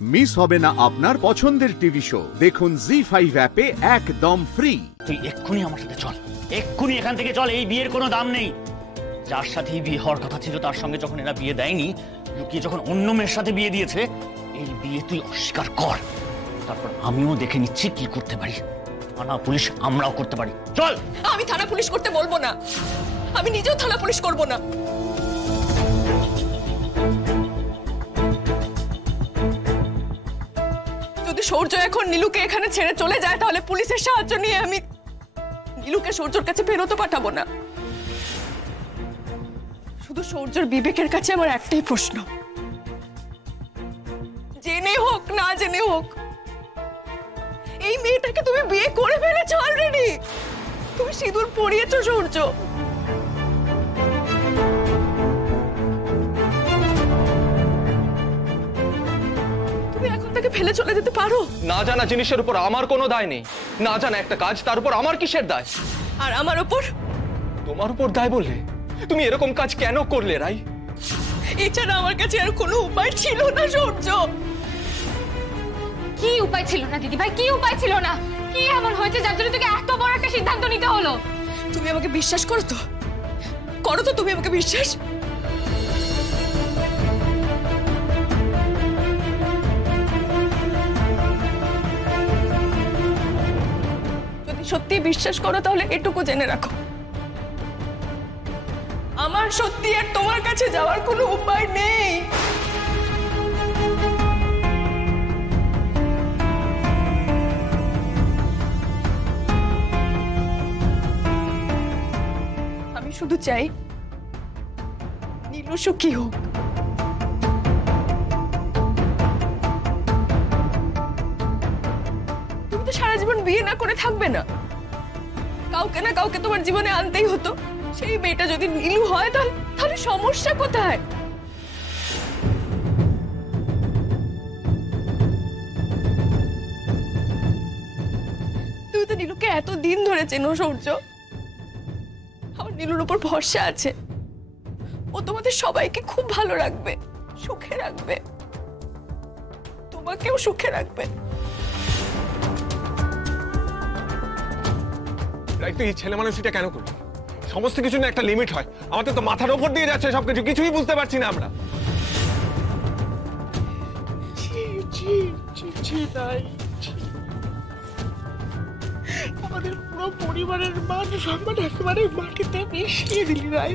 Miss হবে না আপনার পছন্দের টিভি শো। দেখুন জি5 অ্যাপে একদম ফ্রি। তুই এক্ষুনি আমার সাথে চল, এক্ষুনি এখান থেকে চল। এই বিয়ের কোনো দাম নেই। যার সাথে বিয়ে হওয়ার কথা ছিল তার সঙ্গে যখন এরা বিয়ে দেয়নি, লুকিয়ে যখন অন্য মেয়ের সাথে বিয়ে দিয়েছে, এই বিয়ে তুই অস্বীকার কর। তারপর আমিও দেখে নিচ্ছি কি করতে পারি। থানা পুলিশ আমরাও করতে পারি। চল। আমি থানা পুলিশ করতে বলবো না, আমি নিজেও থানা পুলিশ করব না। যদি সূর্য এখন নীলুকে এখানে ছেড়ে চলে যায়, তাহলে পুলিশের সাহায্য নিয়ে আমি নীলুকে সূর্যর কাছে ফেরতও পাঠাবো না। শুধু সূর্যর বিবেকের কাছে আমার একটাই প্রশ্ন, জেনে হোক না জেনে হোক, এই মেয়েটাকে তুমি বিয়ে করে ফেলেছো অলরেডি। তুমি সিঁদুর পরিয়েছো সূর্য। তুমি এখন তাকে ফেলে চলে যেতে পারো? না জানা জিনিসের উপর আমার কোনো দায় নেই। না জানা একটা কাজ, তার উপর আমার কিসের দায়? আর আমার উপর? তোমার উপর দায় বললে? তুমি এরকম কাজ কেন করলে রাই? এছাড়া আমার কাছে আর কোনো উপায় ছিল না সূর্য। কি উপায় ছিল না দিদি ভাই? কি উপায় ছিল না? কি এমন হয়েছে যার জন্য তোকে এত বড় একটা সিদ্ধান্ত নিতে হলো? তুমি আমাকে বিশ্বাস করো তো? করো তো তুমি আমাকে বিশ্বাস? যদি সত্যি বিশ্বাস করো তাহলে এটুকু জেনে রাখো, আমার সত্যি আর তোমার কাছে যাওয়ার কোনো উপায় নেই। আমি শুধু চাই নীলু সুখী হোক। তুমি তো সারা জীবন বিয়ে না করে থাকবে না, কাউকে না কাউকে তোমার জীবনে আনতেই হতো। সেই মেয়েটা যদি নীলু হয় তাহলে সমস্যা কোথায়? তুমি তো নীলুকে এতদিন ধরে চেনো সূর্য। আমার নীলুর উপর ভরসা আছে, ও তোমাদের সবাইকে খুব ভালো রাখবে, সুখে রাখবে, তোমাকেও সুখে রাখবে। তুই এই ছেলে মানুষটা কেন করবি? সমস্ত কিছু না একটা লিমিট হয়। আমাদের তো মাথার উপর দিয়ে যাচ্ছে সবকিছু, কিছুই বুঝতে পারছি না আমরা। আমাদের পুরো পরিবারের মান সম্মান একেবারে মাটিতে মিশিয়ে দিলি রাই।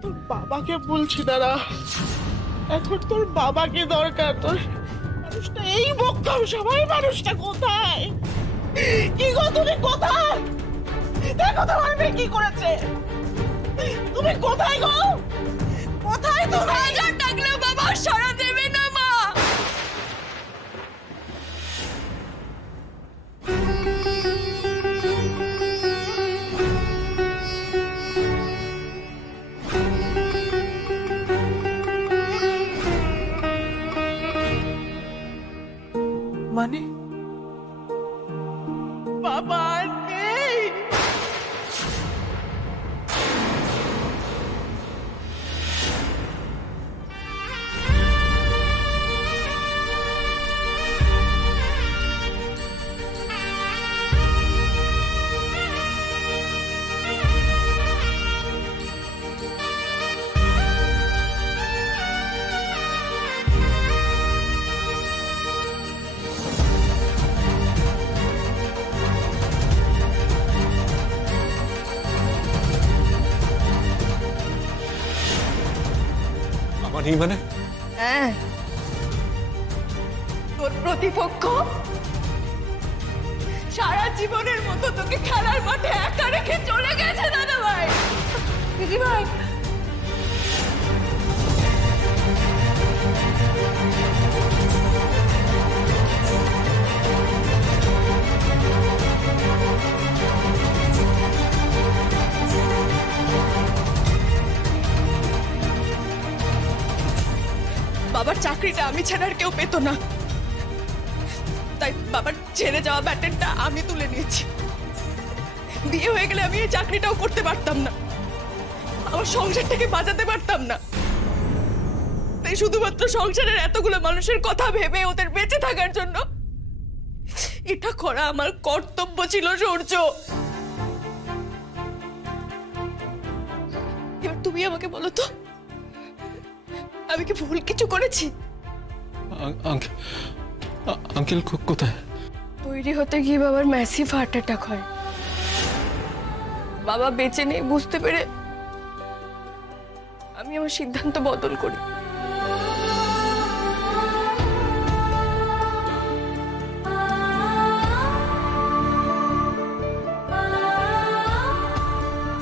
তোর বাবাকে বলছি দাঁড়া, এখন তোর বাবাকে দরকার। তোর মানুষটা এই বক্তব্য সবাই, মানুষটা কোথায়? কি গো তুমি কোথায়? দেখো তোমার মেয়ে কি করেছে। তুমি কোথায় গো? কোথায় তুমি? হাজার ডাকলেও বাবা সাড়া দেবে না মা। মানে বাবা নেই? মানে হ্যাঁ, তোর প্রতিপক্ষ সারা জীবনের মতো তোকে খেলার মাঠে একা রেখে চলে গেছে দাদা ভাই। দিদি ভাই, বাবার চাকরিটা আমি ছাড়া আর কেউ পেত না, তাই বাবার ছেড়ে যাওয়া ব্যাটনটা আমি তুলে নিয়েছি। বিয়ে হয়ে গেলে আমি এই চাকরিটাও করতে পারতাম না। আমার সংসারটাকে বাঁচাতে পারতাম না, তাই শুধুমাত্র সংসারের এতগুলো মানুষের কথা ভেবে ওদের বেঁচে থাকার জন্য এটা করা আমার কর্তব্য ছিল সূর্য। এবার তুমি আমাকে বলো তো, আমি কি ভুল কিছু করেছি? আঙ্কেল কোথায়? তৈরি হতে গিয়ে বাবার ম্যাসিভ হার্ট অ্যাটাক হয়। বাবা বেঁচে নেই বুঝতে পেরে আমি আমার সিদ্ধান্ত বদল করি।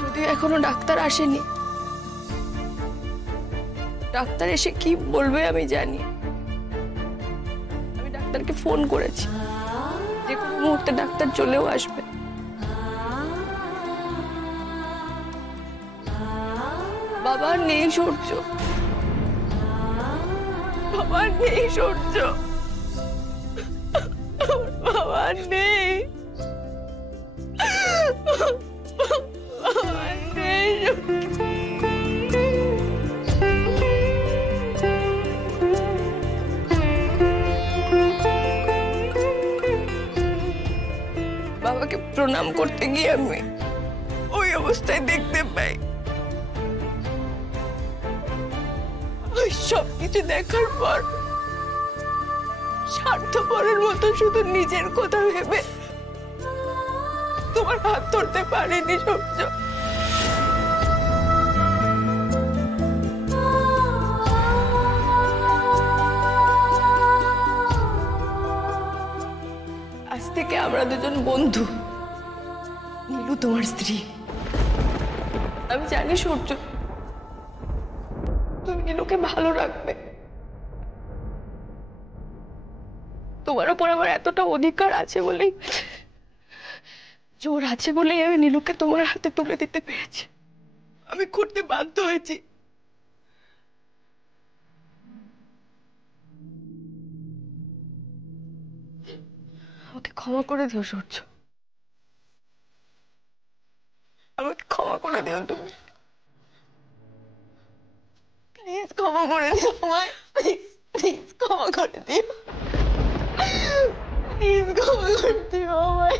যদিও এখনো ডাক্তার আসেনি, ডাক্তার এসে কি বলবে আমি জানি। আমি ডাক্তারকে ফোন করেছি, যে কোনো মুহূর্তে ডাক্তার চলেও আসবে। বাবা নেই সূর্য, বাবা নেই সূর্য, বাবা নেই, বাবা নেই। বাবাকে প্রণাম করতে গিয়ে আমি ওই অবস্থায় দেখতে পাই। ওই সব কিছু দেখার পর স্বার্থপরের মতো শুধু নিজের কথা ভেবে তোমার হাত ধরতে পারিনি সূর্য। আজ থেকে আমরা দুজন বন্ধু। নীলু তোমার স্ত্রী। আমি জানি সূর্য তুমি নীলুকে ভালো রাখবে। তোমার উপর আমার এতটা অধিকার আছে বলেই, জোর আছে বলেই আমি নীলুকে তোমার হাতে তুলে দিতে পেরেছি। আমি করতে বাধ্য হয়েছি। আমাকে ক্ষমা করে দিও সূর্য, আমাকে ক্ষমা করে দিও তুমি। প্লিজ ক্ষমা করে দিও আমায়, প্লিজ ক্ষমা করে দিও, প্লিজ ক্ষমা করে দিও আমায়।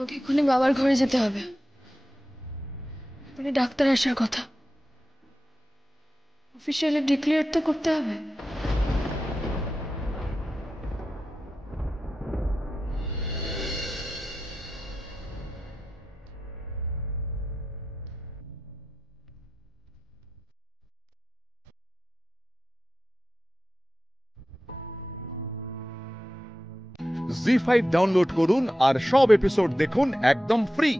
আমাকে এক্ষুনি বাবার ঘরে যেতে হবে। মানে ডাক্তার আসার কথা, অফিসিয়ালি ডিক্লেয়ার তো করতে হবে। জি5 ডাউনলোড করুন আর সব এপিসোড দেখুন একদম ফ্রি।